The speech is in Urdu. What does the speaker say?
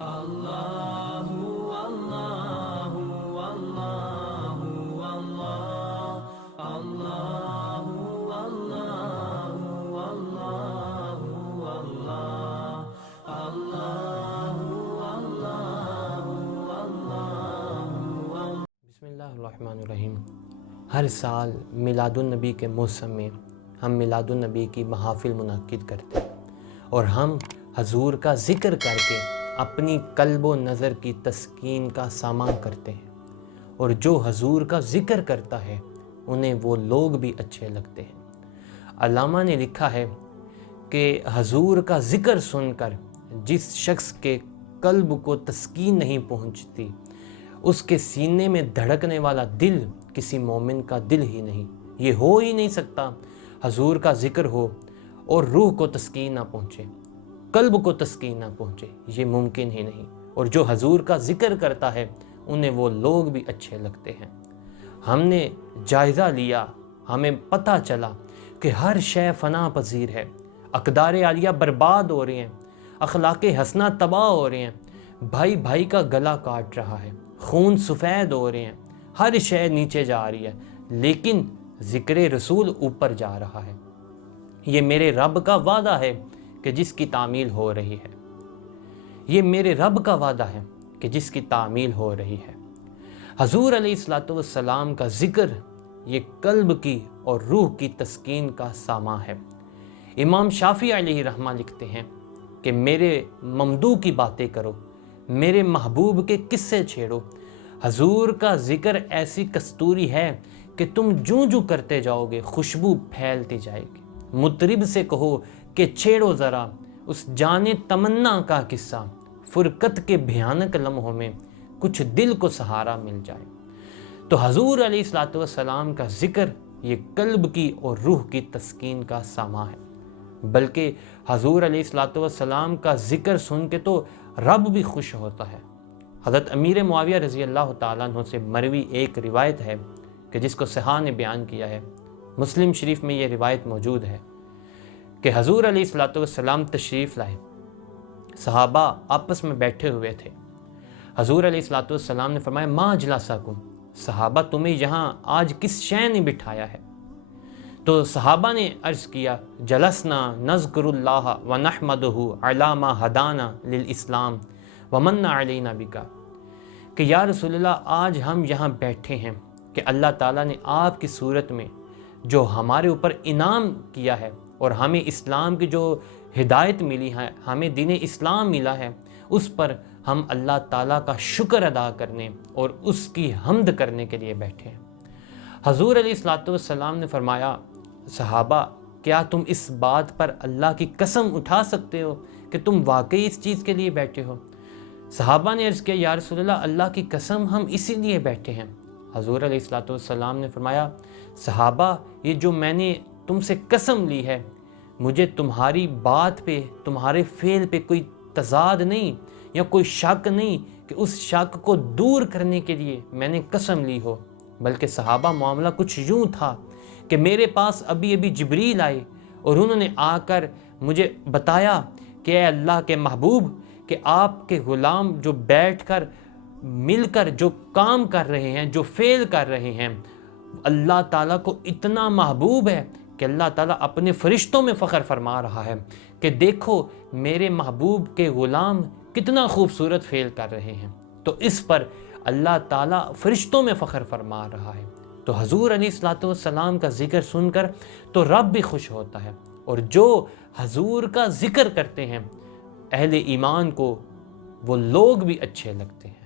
اللہ اللہ اللہ اللہ اللہ اللہ اللہ۔ بسم اللہ الرحمن الرحیم۔ ہر سال میلاد النبی کے موسم میں ہم میلاد النبی کی محافل منعقد کرتے ہیں اور ہم حضور کا ذکر کر کے اپنی قلب و نظر کی تسکین کا سامان کرتے ہیں، اور جو حضور کا ذکر کرتا ہے انہیں وہ لوگ بھی اچھے لگتے ہیں۔ علامہ نے لکھا ہے کہ حضور کا ذکر سن کر جس شخص کے قلب کو تسکین نہیں پہنچتی، اس کے سینے میں دھڑکنے والا دل کسی مومن کا دل ہی نہیں۔ یہ ہو ہی نہیں سکتا حضور کا ذکر ہو اور روح کو تسکین نہ پہنچے، قلب کو تسکین نہ پہنچے، یہ ممکن ہی نہیں۔ اور جو حضور کا ذکر کرتا ہے انہیں وہ لوگ بھی اچھے لگتے ہیں۔ ہم نے جائزہ لیا، ہمیں پتہ چلا کہ ہر شے فنا پذیر ہے، اقدار عالیہ برباد ہو رہی ہیں، اخلاق حسنہ تباہ ہو رہے ہیں، بھائی بھائی کا گلا کاٹ رہا ہے، خون سفید ہو رہے ہیں، ہر شے نیچے جا رہی ہے، لیکن ذکر رسول اوپر جا رہا ہے۔ یہ میرے رب کا وعدہ ہے کہ جس کی تعمیل ہو رہی ہے، یہ میرے رب کا وعدہ ہے کہ جس کی تعمیل ہو رہی ہے۔ حضور علیہ الصلوۃ والسلام کا ذکر یہ قلب کی اور روح کی تسکین کا سامان ہے۔ امام شافعی علیہ رحمہ لکھتے ہیں کہ میرے ممدوح کی باتیں کرو، میرے محبوب کے قصے چھیڑو۔ حضور کا ذکر ایسی کستوری ہے کہ تم جوں جوں کرتے جاؤ گے خوشبو پھیلتی جائے گی۔ مطرب سے کہو کہ چھیڑو ذرا اس جانے تمنا کا قصہ، فرقت کے بھیانک لمحوں میں کچھ دل کو سہارا مل جائے۔ تو حضور علیہ الصلوۃ والسلام کا ذکر یہ قلب کی اور روح کی تسکین کا سامان ہے، بلکہ حضور علیہ الصلوۃ والسلام کا ذکر سن کے تو رب بھی خوش ہوتا ہے۔ حضرت امیر معاویہ رضی اللہ تعالیٰ عنہ سے مروی ایک روایت ہے کہ جس کو صحاح نے بیان کیا ہے، مسلم شریف میں یہ روایت موجود ہے کہ حضور علیہ الصلوۃ والسلام تشریف لائے، صحابہ آپس میں بیٹھے ہوئے تھے۔ حضور علیہ الصلوۃ والسلام نے فرمایا ما اجلسکم، صحابہ تمہیں یہاں آج کس شے نے بٹھایا ہے؟ تو صحابہ نے عرض کیا جلسنا نذکر اللہ ونحمدہ علی ما ہدانا للاسلام ومن علینا بک، کہ یا رسول اللہ آج ہم یہاں بیٹھے ہیں کہ اللہ تعالیٰ نے آپ کی صورت میں جو ہمارے اوپر انعام کیا ہے اور ہمیں اسلام کی جو ہدایت ملی ہے، ہمیں دین اسلام ملا ہے، اس پر ہم اللہ تعالیٰ کا شکر ادا کرنے اور اس کی حمد کرنے کے لیے بیٹھے ہیں۔ حضور علیہ الصلوۃ والسلام نے فرمایا صحابہ کیا تم اس بات پر اللہ کی قسم اٹھا سکتے ہو کہ تم واقعی اس چیز کے لیے بیٹھے ہو؟ صحابہ نے عرض کیا یا رسول اللہ اللہ کی قسم ہم اسی لیے بیٹھے ہیں۔ حضور علیہ الصلوۃ والسلام نے فرمایا صحابہ یہ جو میں نے تم سے قسم لی ہے، مجھے تمہاری بات پہ تمہارے فعل پہ کوئی تضاد نہیں یا کوئی شک نہیں کہ اس شک کو دور کرنے کے لیے میں نے قسم لی ہو، بلکہ صحابہ معاملہ کچھ یوں تھا کہ میرے پاس ابھی جبریل آئے اور انہوں نے آ کر مجھے بتایا کہ اے اللہ کے محبوب کہ آپ کے غلام جو بیٹھ کر مل کر جو کام کر رہے ہیں، جو فعل کر رہے ہیں، اللہ تعالیٰ کو اتنا محبوب ہے کہ اللہ تعالیٰ اپنے فرشتوں میں فخر فرما رہا ہے کہ دیکھو میرے محبوب کے غلام کتنا خوبصورت فعل کر رہے ہیں، تو اس پر اللہ تعالیٰ فرشتوں میں فخر فرما رہا ہے۔ تو حضور علیہ الصلوۃ والسلام کا ذکر سن کر تو رب بھی خوش ہوتا ہے، اور جو حضور کا ذکر کرتے ہیں اہل ایمان کو وہ لوگ بھی اچھے لگتے ہیں۔